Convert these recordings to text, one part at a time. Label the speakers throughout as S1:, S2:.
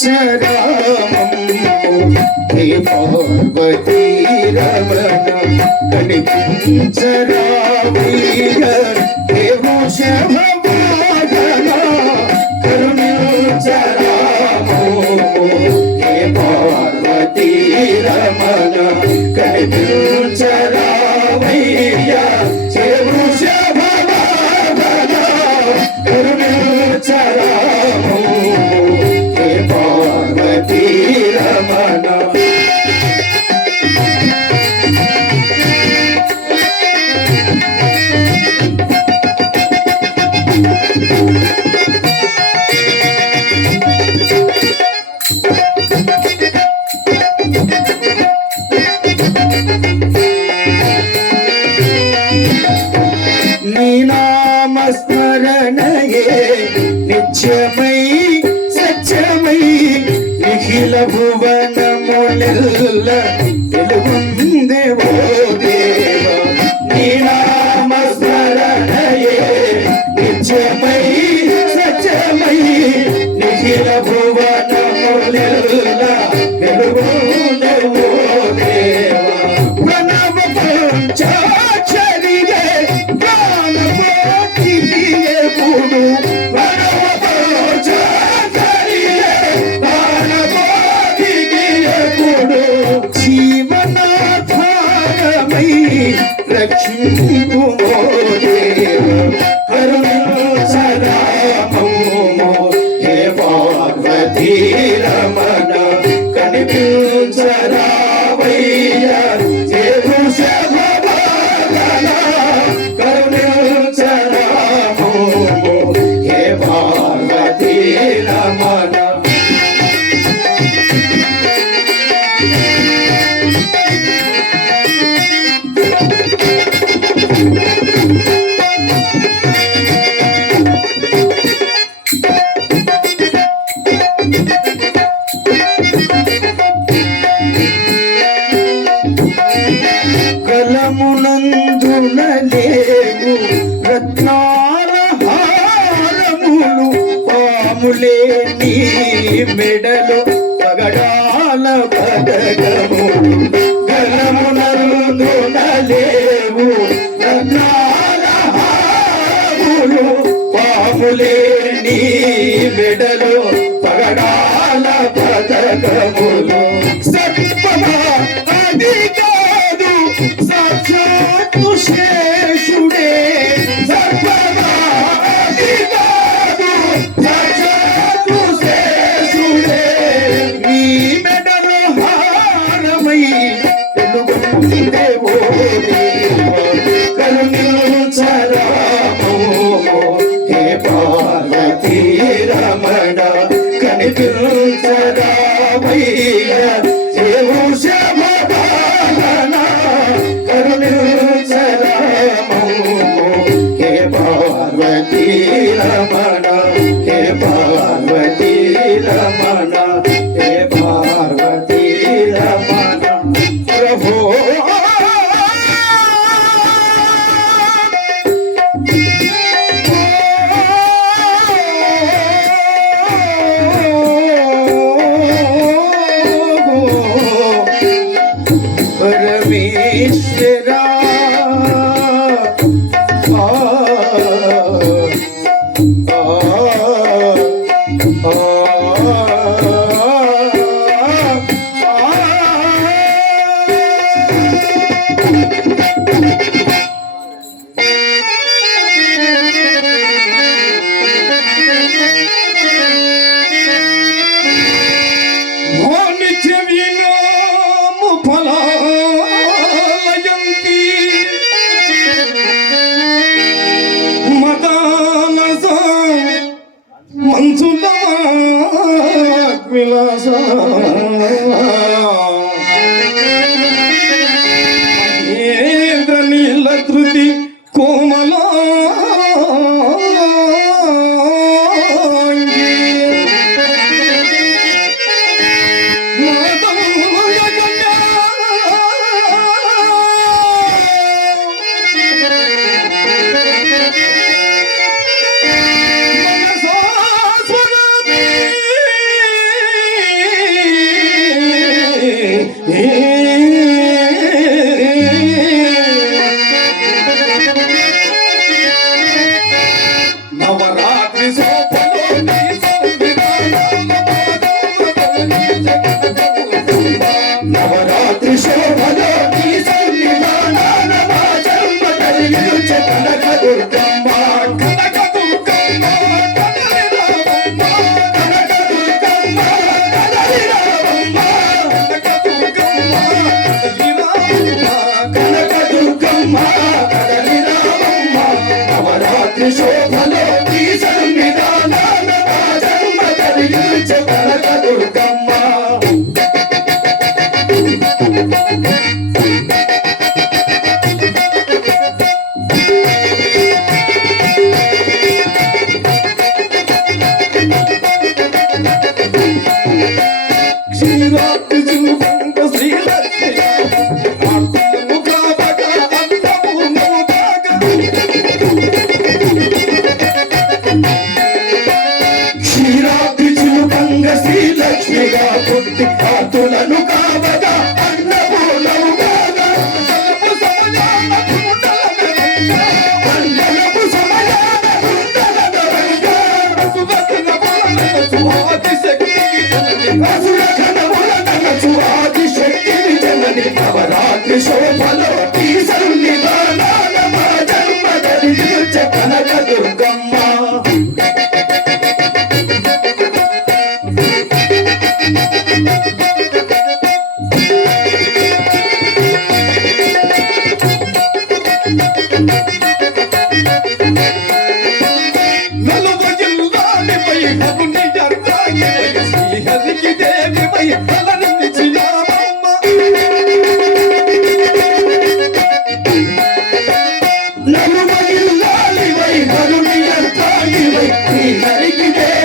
S1: కనిపించరామీ రమణ కనిపించరామీర దేవో శమ పాదన కరుణించరామో హే Parvati Ramana కనిపించ Get up, சரவையார்
S2: Ksheerabdi శిల్పంగ Srilakshmi
S1: ఎంతాగివై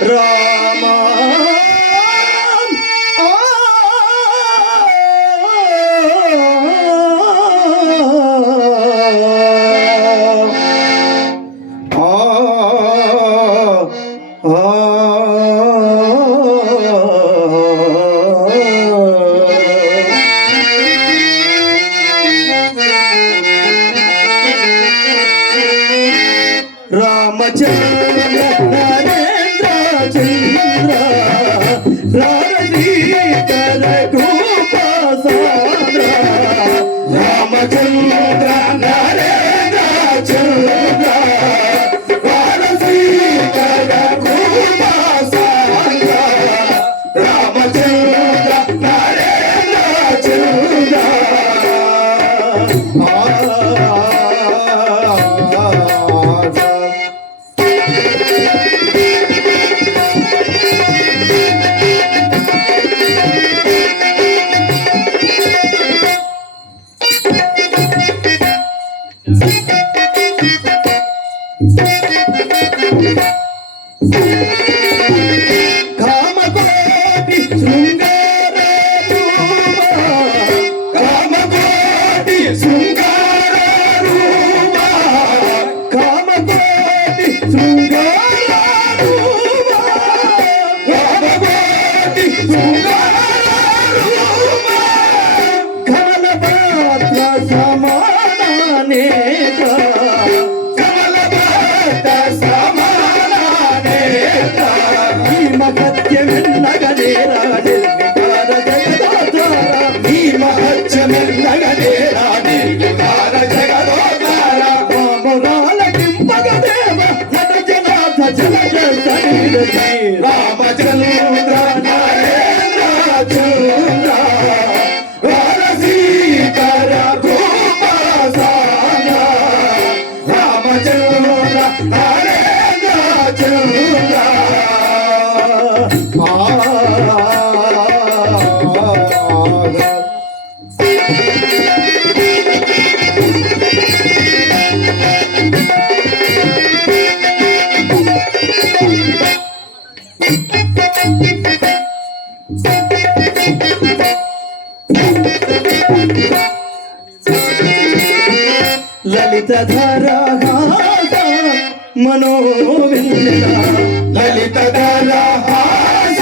S1: Rama Thank you. Rama మనో వెన్నెల
S2: లలిత గల
S1: హాస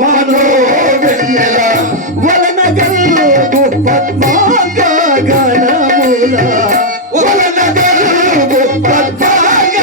S1: మనో వెన్నెల
S2: వలన గల్గు పద్మాంగ గణముల
S1: వలన గల్గు పద్మాంగ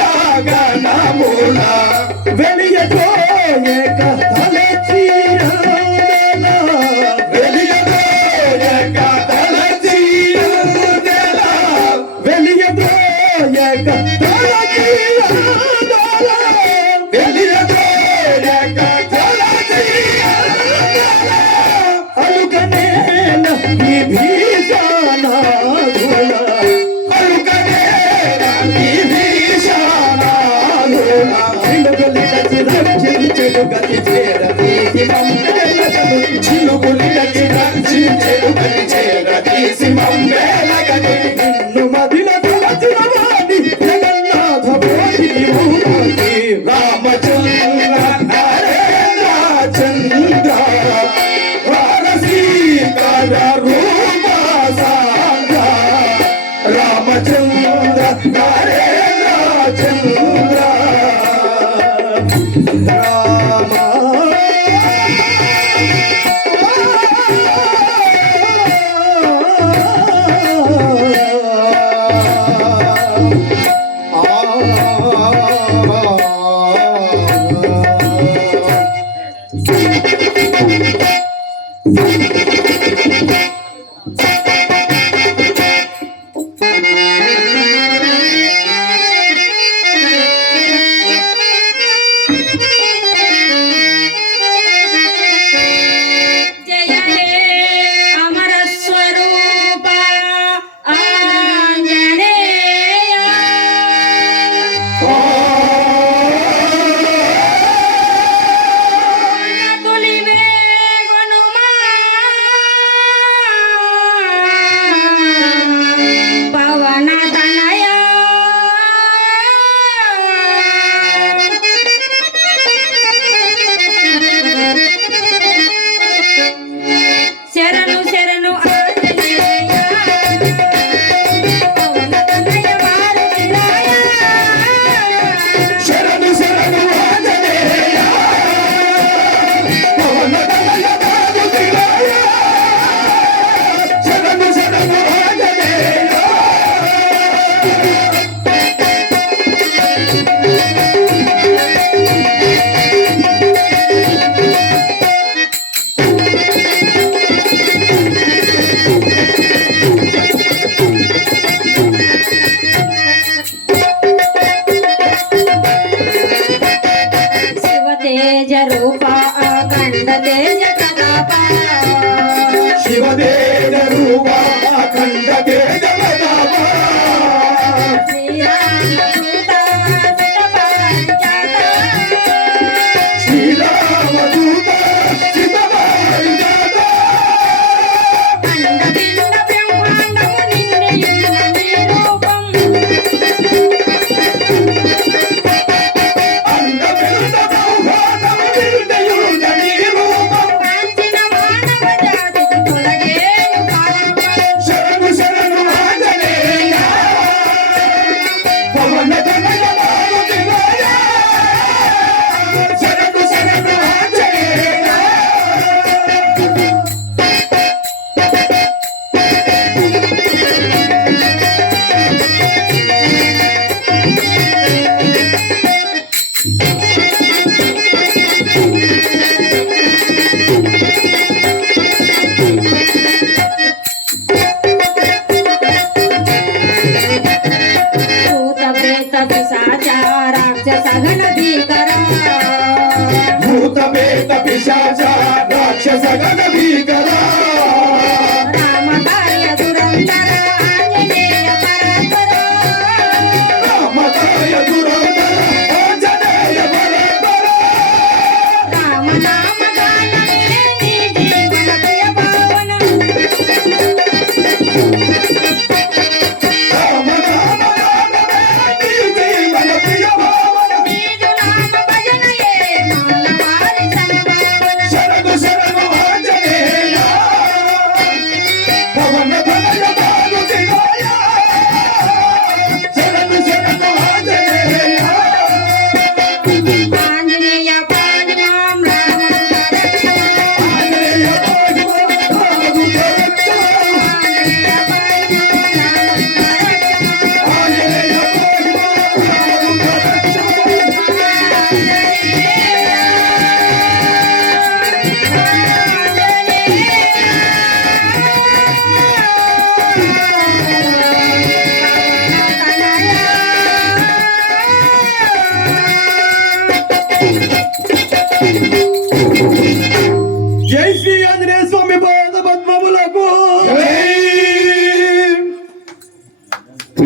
S3: Simón 完了完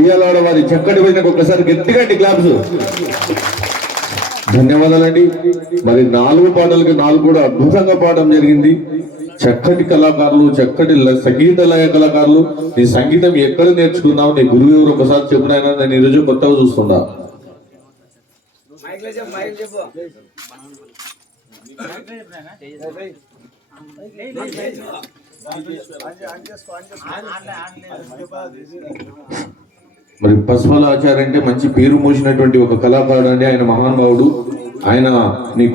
S4: ప్రియాలవాడ వారి చక్కటి భజనకు ఒకసారి గట్టిగా క్లాప్స్. ధన్యవాదాలండి. మరి నాలుగు పాటలకి నాలుగు కూడా అద్భుతంగా పాడడం జరిగింది. చక్కటి కళాకారులు చక్కటి సంగీత లయ కళాకారులు. నీ సంగీతం ఎక్కడ నేర్చుకున్నావు? నీ గురువు ఎవరు? ఒకసారి చెప్పునైనా నేను ఈరోజు కొత్తగా చూస్తున్నా. మరి పస్మల ఆచార్య అంటే మంచి పేరు మోసినటువంటి ఒక కళాకారుడు అండి ఆయన మహానుభావుడు. ఆయన నీ